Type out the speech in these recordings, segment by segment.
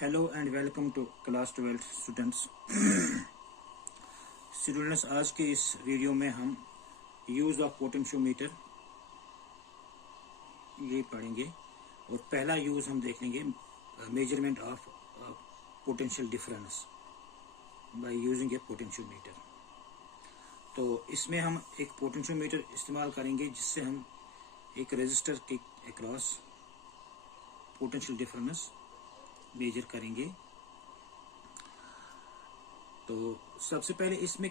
Hello and welcome to class 12 students. आज के इस वीडियो में हम यूज ऑफ पोटेंशियोमीटर ये पढ़ेंगे और पहला यूज हम देख लेंगे measurement of potential difference by using A potentiometer. तो इसमें हम एक पोटेंशियोमीटर इस्तेमाल करेंगे जिससे हम एक रेजिस्टर के अक्रॉस पोटेंशियल डिफरेंस मेजर करेंगे। तो सबसे पहले इसमें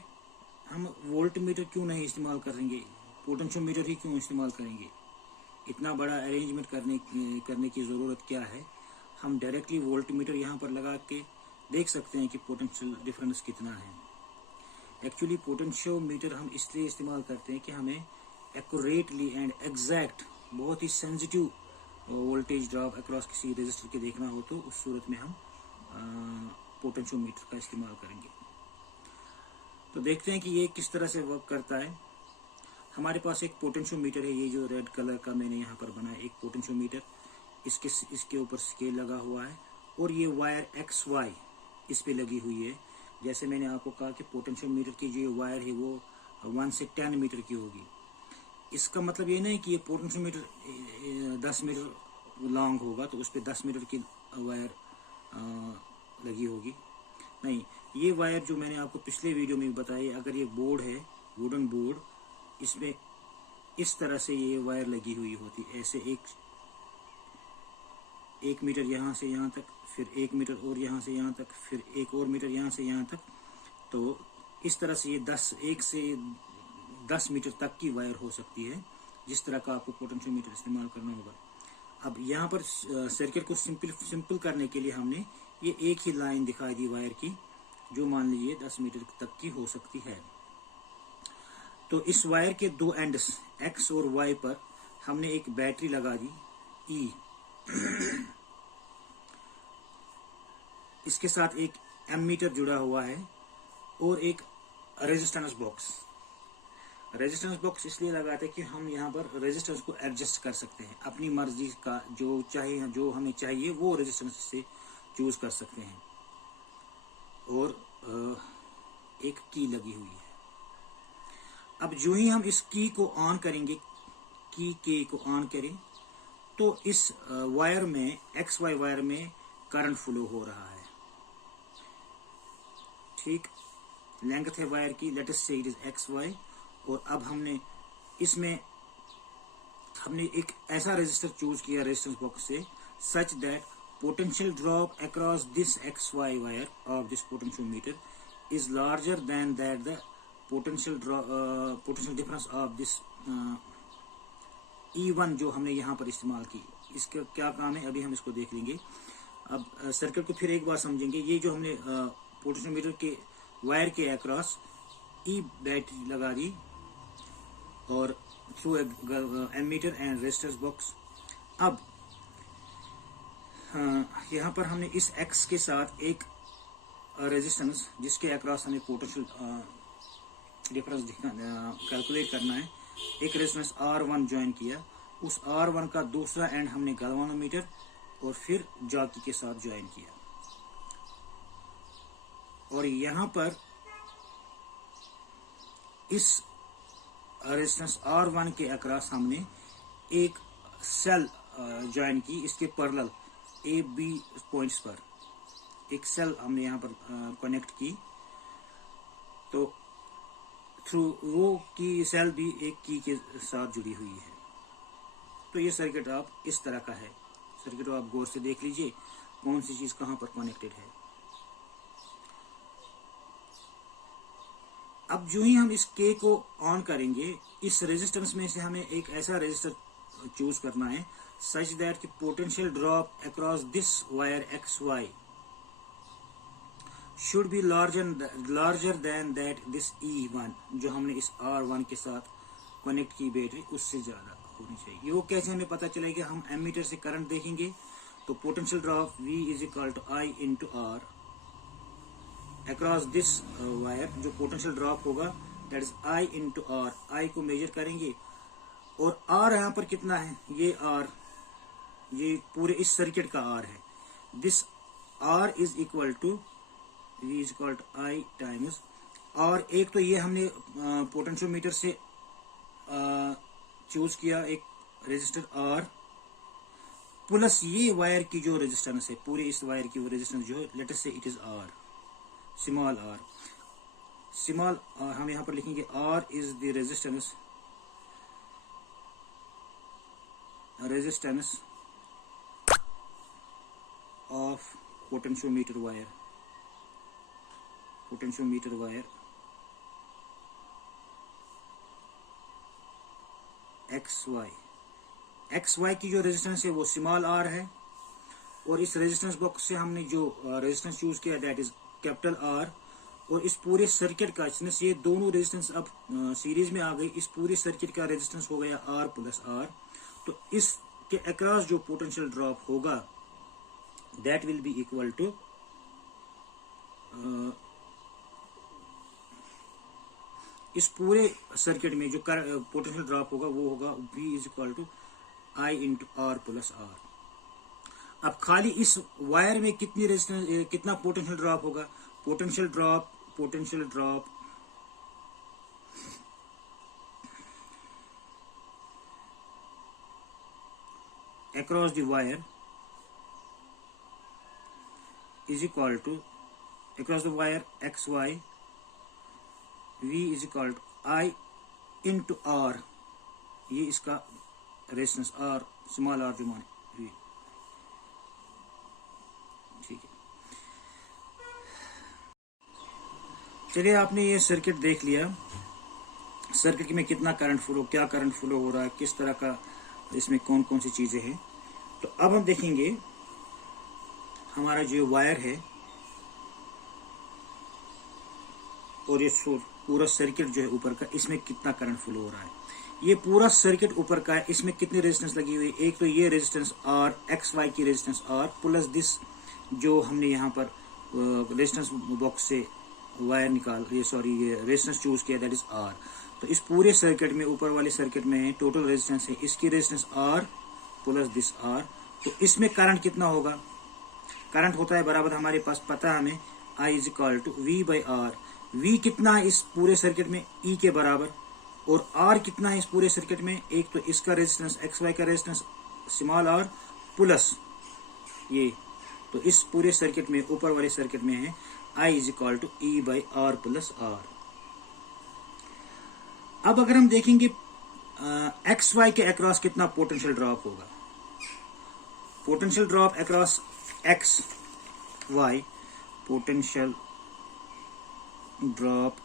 हम वोल्ट मीटर क्यों नहीं इस्तेमाल करेंगे, पोटेंशियोमीटर ही क्यों इस्तेमाल करेंगे, इतना बड़ा अरेंजमेंट करने की ज़रूरत क्या है। हम डायरेक्टली वोल्ट मीटर यहाँ पर लगा के देख सकते हैं कि पोटेंशियल डिफरेंस कितना है। एक्चुअली पोटेंशियोमीटर हम इसलिए इस्तेमाल करते हैं कि हमें एक्यूरेटली एंड एग्जैक्ट बहुत ही सेंसिटिव वोल्टेज ड्रॉप अक्रॉस किसी रेजिस्टर के देखना हो तो उस सूरत में हम पोटेंशियोमीटर का इस्तेमाल करेंगे। तो देखते हैं कि ये किस तरह से वर्क करता है। हमारे पास एक पोटेंशियोमीटर है, ये जो रेड कलर का मैंने यहाँ पर बनाया एक पोटेंशियोमीटर, इसके ऊपर स्केल लगा हुआ है और ये वायर XY इस पे लगी हुई है। जैसे मैंने आपको कहा कि पोटेंशियोमीटर की जो वायर है वो 1 से 10 मीटर की होगी। इसका मतलब ये नहीं कि ये पोटेंशियोमीटर 10 मीटर लॉन्ग होगा तो उस पर 10 मीटर की वायर लगी होगी, नहीं। ये वायर जो मैंने आपको पिछले वीडियो में बताई, अगर ये बोर्ड है वुडन बोर्ड, इसमें इस तरह से ये वायर लगी हुई होती, ऐसे एक मीटर यहाँ से यहाँ तक, फिर 1 मीटर और यहाँ से यहाँ तक, फिर 1 और मीटर यहाँ से यहाँ तक। तो इस तरह से ये 1 से 10 मीटर तक की वायर हो सकती है, जिस तरह का आपको पोटेंशियोमीटर इस्तेमाल करना होगा। अब यहाँ पर सर्किट को सिंपल करने के लिए हमने ये एक ही लाइन दिखाई दी वायर की, जो मान लीजिए 10 मीटर तक की हो सकती है। तो इस वायर के दो एंड्स X और Y पर हमने एक बैटरी लगा दी E। इसके साथ एक एमीटर जुड़ा हुआ है और एक रेजिस्टेंस बॉक्स। रेजिस्टेंस बॉक्स इसलिए लगाते हैं कि हम यहाँ पर रेजिस्टेंस को एडजस्ट कर सकते हैं, अपनी मर्जी का जो चाहिए, जो हमें चाहिए वो रेजिस्टेंस से चूज कर सकते हैं। और एक की लगी हुई है। अब जो ही हम इस की को ऑन करेंगे, की के को ऑन करें तो इस वायर में XY वायर में करंट फ्लो हो रहा है। ठीक, लेंथ है वायर की, लेट अस से इट इज XY। और अब हमने एक ऐसा रेजिस्टर चूज किया रेजिस्टेंस बॉक्स से, such that potential drop across this XY wire of this potentiometer is larger than that the potential difference of this E1 जो हमने यहाँ पर इस्तेमाल की। इसका क्या काम है अभी हम इसको देख लेंगे। अब सर्किट को फिर एक बार समझेंगे। ये जो हमने पोटेंशियोमीटर के वायर के अक्रॉस E बैटरी लगा दी और through ammeter and resistance box. अब यहाँ पर हमने इस X के साथ एक रेजिस्टेंस जिसके अक्रॉस हमें पोटेंशियल डिफरेंस कैलकुलेट करना है, एक रेजिस्टेंस R1 ज्वाइन किया। उस R1 का दूसरा एंड हमने गैल्वानोमीटर और फिर जॉकी के साथ ज्वाइन किया। और यहाँ पर इस रेजिस्टेंस R1 के अक्रॉस हमने एक सेल ज्वाइन की, इसके पैरेलल AB पॉइंट्स पर एक सेल हमने यहाँ पर कनेक्ट की। तो थ्रू वो की सेल भी एक की के साथ जुड़ी हुई है। तो ये सर्किट आप इस तरह का है। सर्किट को आप गौर से देख लीजिए कौन सी चीज कहां पर कनेक्टेड है। अब जो ही हम इस के को ऑन करेंगे, इस रेजिस्टेंस में से हमें एक ऐसा रेजिस्टर चूज करना है such that potential drop across this wire XY should be larger than that this E1 जो हमने इस R1 के साथ कनेक्ट की बैटरी, उससे ज्यादा होनी चाहिए। वो कैसे हमें पता चलेगा, हम एमीटर से करंट देखेंगे तो potential drop V is equal to I into R across this wire. जो पोटेंशियल ड्रॉप होगा that is I into R। I को मेजर करेंगे और R यहाँ पर कितना है, ये R, ये पूरे इस सर्किट का R है। This R is equal to V is equal to I times, और एक तो ये हमने पोटेंशियोमीटर से चूज किया एक रेजिस्टर R, प्लस ये वायर की जो रेजिस्टेंस है, पूरे इस वायर की वो रेजिस्टेंस जो है, लेट अस से it is R, small r, हम यहां पर लिखेंगे R is the resistance of potentiometer wire XY की जो रेजिस्टेंस है वो स्मॉल r है, और इस रेजिस्टेंस बॉक्स से हमने जो रेजिस्टेंस चूज किया दैट इज कैपिटल R, और इस पूरे सर्किट का, सिंस ये दोनों रेजिस्टेंस अब सीरीज में आ गई, इस पूरे सर्किट का रेजिस्टेंस हो गया R प्लस R, तो इसके अक्रॉस जो पोटेंशियल ड्रॉप होगा that will be equal to इस पूरे सर्किट में जो पोटेंशियल ड्रॉप होगा वो होगा V is equal to I into R plus R। अब खाली इस वायर में कितनी रेजिस्टेंस, कितना पोटेंशियल ड्रॉप होगा, potential drop across the wire is equal to, across the wire XY, V is equal to I into R, ये इसका resistance R, small r जो मान V, ठीक है। चलिए, आपने ये सर्किट देख लिया, सर्किट में कितना करंट फ्लो, क्या करंट फ्लो हो रहा है, किस तरह का इसमें कौन कौन सी चीजें हैं। तो अब हम देखेंगे हमारा जो वायर है और ये पूरा सर्किट जो है ऊपर का, इसमें कितना करंट फ्लो हो रहा है। ये पूरा सर्किट ऊपर का है, इसमें कितनी रेजिस्टेंस लगी हुई है, एक तो ये रेजिस्टेंस R, XY की रेजिस्टेंस R, प्लस दिस जो हमने यहाँ पर रेजिस्टेंस बॉक्स से वायर ये रेजिस्टेंस चूज किया दैट इज R। तो इस पूरे सर्किट में, ऊपर वाले सर्किट में टोटल रेजिस्टेंस है, इसकी resistance R plus this R। तो इसमें करंट कितना होगा, करंट होता है बराबर, हमारे पास पता है हमें, I is equal to V by R। V कितना है इस पूरे सर्किट में, E के बराबर, और R कितना है इस पूरे सर्किट में, एक तो इसका रेजिस्टेंस XY का रेजिस्टेंस स्मॉल r प्लस ये, तो इस पूरे सर्किट में, ऊपर वाले सर्किट में है I is equal to E by R plus R। अब अगर हम देखेंगे XY के अक्रॉस कितना पोटेंशियल ड्रॉप होगा, potential drop across XY, potential drop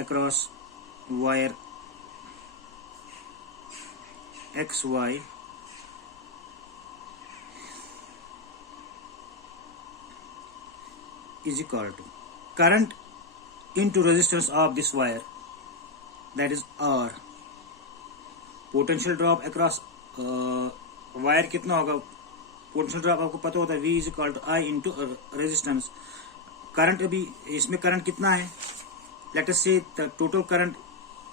across wire XY is equal to current into resistance of this wire, that is R। potential drop across wire कितना होगा, potential drop आपको पता होता है V is equal to I into resistance. Current, अभी इसमें current कितना है, let us say total current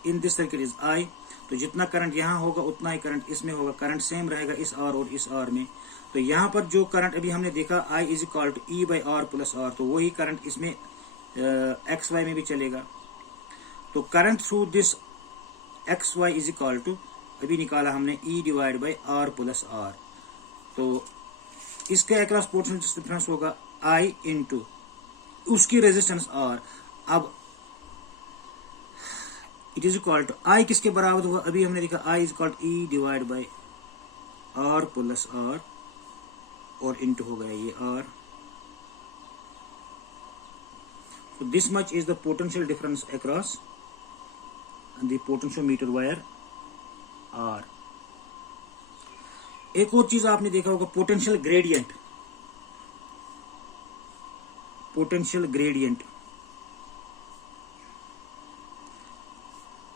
in this circuit is I, तो जितना करंट यहाँ होगा उतना ही करंट इसमें होगा, करंट सेम रहेगा इस R और इस R में। तो यहाँ पर जो करंट अभी हमने देखा I is equal to E by R plus R, तो वही करंट इसमें XY में भी चलेगा। तो current through this XY is equal to, अभी निकाला हमने E divide by R plus R, तो इसके अक्रॉस पोटेंशियल डिफरेंस होगा I इंटू उसकी रेजिस्टेंस R। अब it is equal to I किसके बराबर होगा, अभी हमने देखा I is equal to E divide by R plus R, और इंटू हो गया ये R। So this much is the potential difference across the potentiometer wire R। एक और चीज आपने देखा होगा, पोटेंशियल ग्रेडियंट,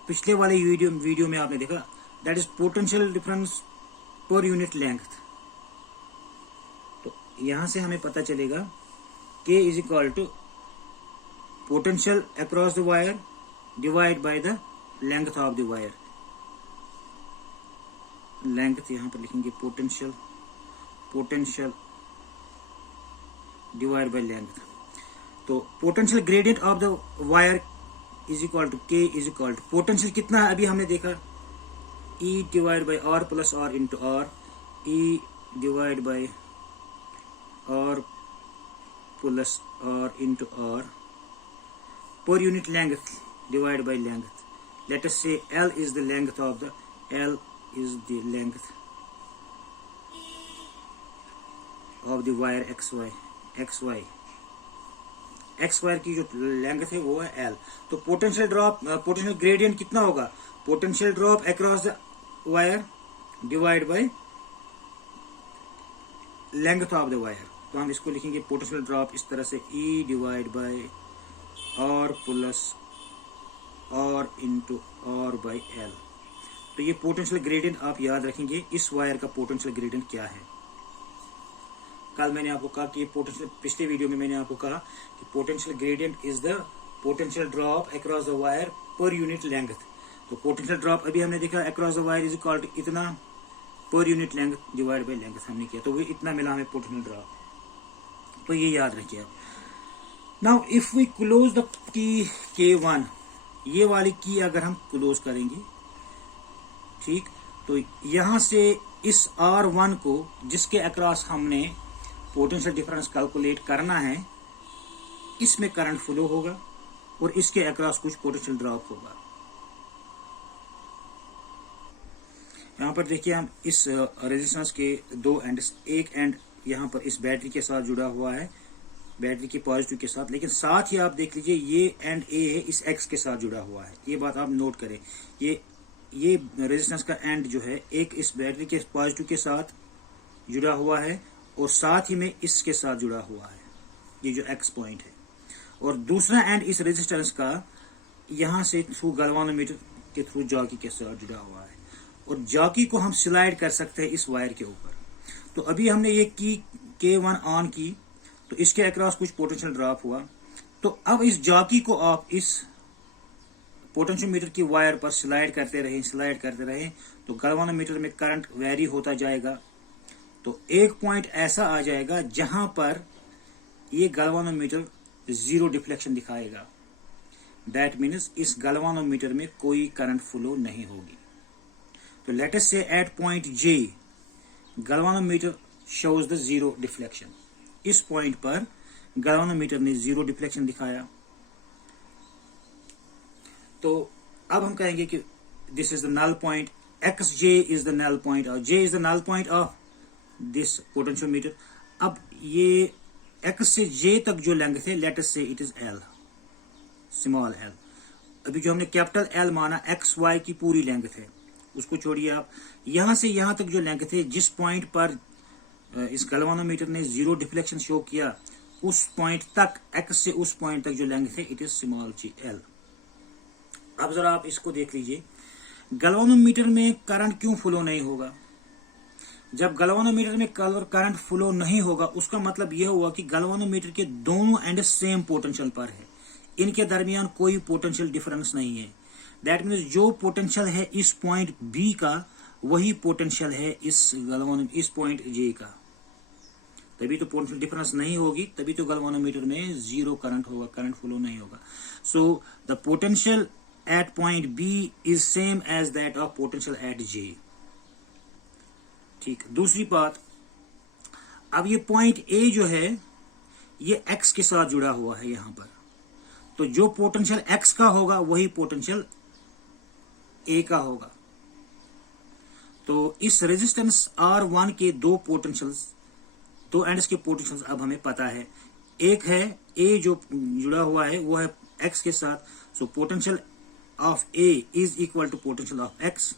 पिछले वाले वीडियो में आपने देखा, that is potential difference per unit length. तो यहां से हमें पता चलेगा K is equal to potential across the wire divide by the length of the wire. Length यहां पर लिखेंगे potential potential divide by length. तो potential gradient of the wire is equal to K is equal to potential कितना है अभी हमने देखा E divide by R plus R into R, E divide by R plus R into R per unit length divided by length. Let us say L is the length of the wire x wire की जो length है वो है L। तो potential gradient कितना होगा, potential drop across the wire divide by length of the wire. तो हम इसको लिखेंगे पोटेंशियल ड्रॉप इस तरह से E divide by R plus R into R by L। तो ये पोटेंशियल ग्रेडियंट आप याद रखेंगे, इस वायर का पोटेंशियल ग्रेडियंट क्या है। कल मैंने आपको कहा कि पोटेंशियल, पिछले वीडियो में मैंने आपको कहा कि potential gradient is the potential drop across the wire per unit length. तो पोटेंशियल ड्रॉप अभी हमने देखा across the wire is equal to इतना per unit length divide by length हमने किया, तो वो इतना मिला हमें पोटेंशियल ड्रॉप। तो ये याद रखिए आप। Now if we close the key K1, ये वाली की अगर हम क्लोज करेंगे, ठीक, तो यहां से इस R1 को जिसके अक्रॉस हमने पोटेंशियल डिफरेंस कैलकुलेट करना है, इसमें करंट फ्लो होगा और इसके अक्रॉस कुछ पोटेंशियल ड्रॉप होगा। यहां पर देखिए हम इस रेजिस्टेंस के दो एंड्स, एक एंड यहां पर इस बैटरी के साथ जुड़ा हुआ है, बैटरी के पॉजिटिव के साथ, लेकिन साथ ही आप देख लीजिए ये एंड ए है इस एक्स के साथ जुड़ा हुआ है। ये बात आप नोट करें, ये रेजिस्टेंस का एंड जो है एक इस बैटरी के पॉजिटिव के साथ जुड़ा हुआ है और साथ ही में इसके साथ जुड़ा हुआ है, ये जो एक्स पॉइंट है। और दूसरा एंड इस रेजिस्टेंस का यहां से थ्रू गैल्वानोमीटर के थ्रू जॉकी के साथ जुड़ा हुआ है और जॉकी को हम स्लाइड कर सकते हैं इस वायर के ऊपर। तो अभी हमने ये की K1 ऑन की तो इसके अक्रॉस कुछ पोटेंशियल ड्रॉप हुआ। तो अब इस जॉकी को आप इस पोटेंशियोमीटर की वायर पर स्लाइड करते रहे तो गैल्वानोमीटर में करंट वेरी होता जाएगा। तो एक पॉइंट ऐसा आ जाएगा जहां पर ये गैल्वानोमीटर जीरो डिफ्लेक्शन दिखाएगा। दैट मीन्स इस गैल्वानोमीटर में कोई करंट फ्लो नहीं होगी। तो let us say at point J galvanometer shows the zero deflection. इस पॉइंट पर गैल्वानोमीटर ने जीरो डिफ्लेक्शन दिखाया। तो अब हम कहेंगे कि this is the null point, XJ is the null point और J is the null point of this potentiometer. अब ये X से J तक जो लेंथ है, लेट अस से it is L, small l। अभी जो हमने कैपिटल L माना XY की पूरी लेंथ है, उसको छोड़िए आप। यहां से यहां तक जो लेंथ है, जिस पॉइंट पर इस गैल्वानोमीटर ने जीरो डिफ्लेक्शन शो किया, उस पॉइंट तक, X से उस पॉइंट तक जो लेंथ है it is small g L। अब जरा आप इसको देख लीजिए, गैल्वानोमीटर में करंट क्यों फ्लो नहीं होगा। जब गैल्वानोमीटर में करंट फ्लो नहीं होगा उसका मतलब यह हुआ कि गैल्वानोमीटर के दोनों एंड सेम पोटेंशियल पर है, इनके दरमियान कोई पोटेंशियल डिफरेंस नहीं है। दैट मीन्स जो पोटेंशियल है इस पॉइंट B का वही पोटेंशियल है इस पॉइंट J का। तभी तो पोटेंशियल डिफरेंस नहीं होगी, तभी तो गैल्वानोमीटर में जीरो करंट होगा, करंट फ्लो नहीं होगा। So the potential at point B is same as that of potential at J। ठीक, दूसरी बात, अब ये पॉइंट A जो है ये X के साथ जुड़ा हुआ है यहां पर, तो जो पोटेंशियल X का होगा वही पोटेंशियल A का होगा। तो इस रेजिस्टेंस R1 के दो एंड्स के पोटेंशियल्स अब हमें पता है। एक है A जो जुड़ा हुआ है वो है X के साथ, so potential of A is equal to potential of X,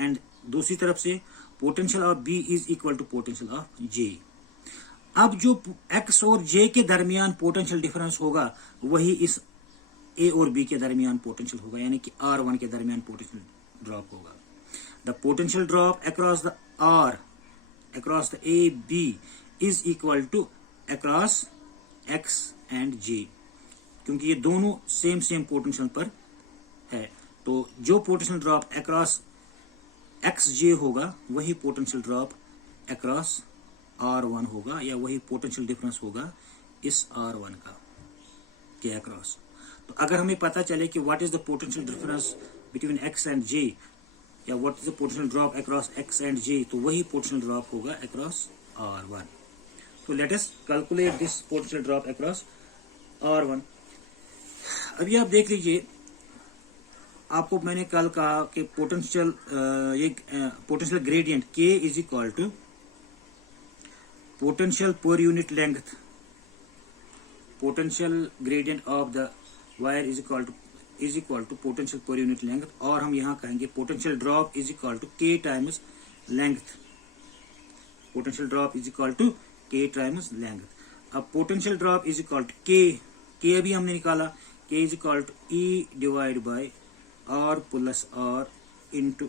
and दूसरी तरफ से potential of B is equal to potential of J। अब जो X और J के दरमियान पोटेंशियल डिफरेंस होगा वही इस A और B के दरमियान पोटेंशियल होगा, यानी कि R1 के दरमियान पोटेंशियल ड्रॉप होगा। The potential drop across the R across the A B is equal to across X and J, क्योंकि ये दोनों सेम पोटेंशियल पर है। तो जो पोटेंशियल ड्रॉप अक्रॉस XJ होगा वही पोटेंशियल ड्रॉप अक्रॉस R1 होगा, या वही पोटेंशियल डिफरेंस होगा इस R1 का के अक्रॉस। तो अगर हमें पता चले कि what is the potential difference between x and j, या what is the potential drop across x and j, तो वही पोटेंशियल ड्रॉप होगा अक्रॉस R1। तो let us calculate this potential drop across R1। अभी आप देख लीजिए, आपको मैंने कल कहा कि potential gradient K is equal to potential per unit length, potential gradient of the wire is equal to potential per unit length, और हम यहाँ कहेंगे potential drop is equal to K times length, potential drop is equal to K times length. अब potential drop is equal to K अभी हमने निकाला, K is equal to E divide by R plus R into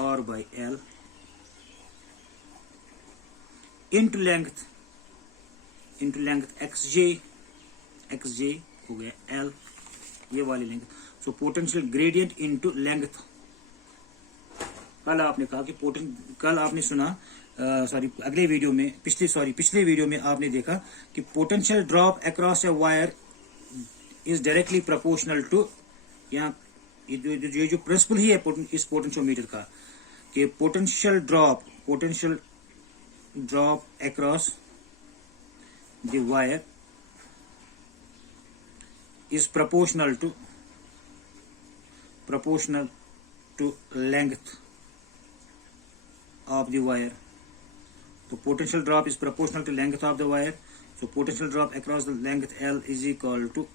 R by L into length xj हो गया L, ये वाली length. So potential gradient into length. कल आपने कहा कि कल आपने सुना पिछले वीडियो में आपने देखा कि potential drop across a wire is directly proportional to, यहाँ ये जो प्रिंसिपल ही है इस पोटेंशियोमीटर का, कि potential drop across the wire is proportional to length of the wire. So potential drop is proportional to length of the wire. So potential drop across the length L is equal to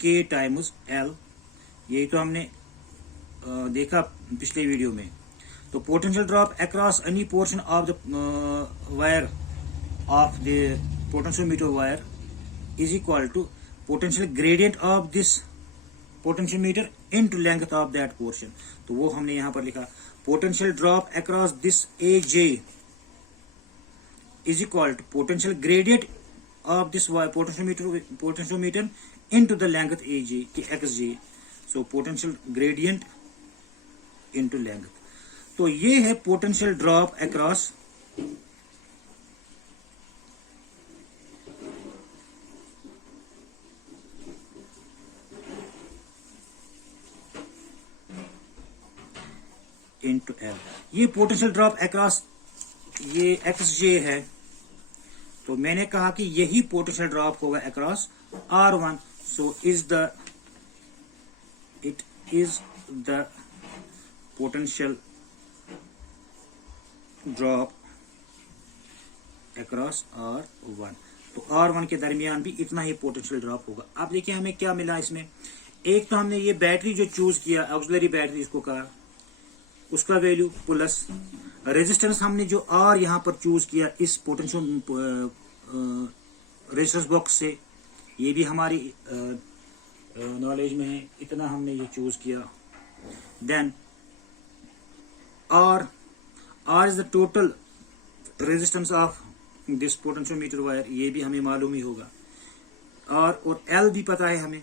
K times L. यही तो हमने देखा पिछले video में। तो potential drop across any portion of the wire of the potentiometer wire is equal to potential gradient of this potentiometer into length of that portion। तो वो हमने यहां पर लिखा, potential drop across this AJ is equal to potential gradient of this potentiometer into the length AJ की xj। so potential gradient into length। तो ये है potential drop across into L। ये पोटेंशियल ड्रॉप अक्रॉस ये xj है, तो मैंने कहा कि यही पोटेंशियल ड्रॉप होगा across R1। So it is the potential drop across R1। तो R1 के दरमियान भी इतना ही पोटेंशियल ड्रॉप होगा। अब देखिए हमें क्या मिला इसमें। एक तो हमने ये बैटरी जो चूज किया, ऑक्सिलरी बैटरी इसको कहा, उसका वैल्यू प्लस रेजिस्टेंस हमने जो R यहां पर चूज किया इस पोटेंशियल रेजिस्टेंस बॉक्स से, ये भी हमारी नॉलेज में है, इतना हमने ये चूज किया। Then R is the total resistance of this potentiometer wire, ये भी हमें मालूम ही होगा। और L भी पता है हमें,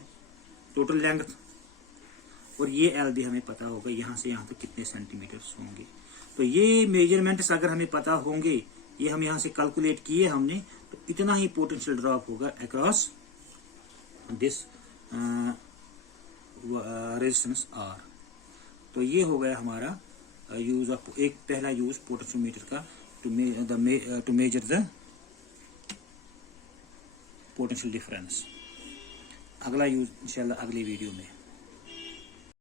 टोटल लेंथ, और ये L भी हमें पता होगा यहां से यहां तक कितने सेंटीमीटर होंगे। तो ये मेजरमेंट्स अगर हमें पता होंगे, ये हम यहां से कैलकुलेट किए हमने, तो इतना ही पोटेंशियल ड्रॉप होगा अक्रॉस दिस रेजिस्टेंस R। तो ये हो गया हमारा यूज ऑफ, एक पहला यूज पोटेंशियोमीटर का to measure the potential difference. अगला यूज इंशाल्लाह अगली वीडियो में।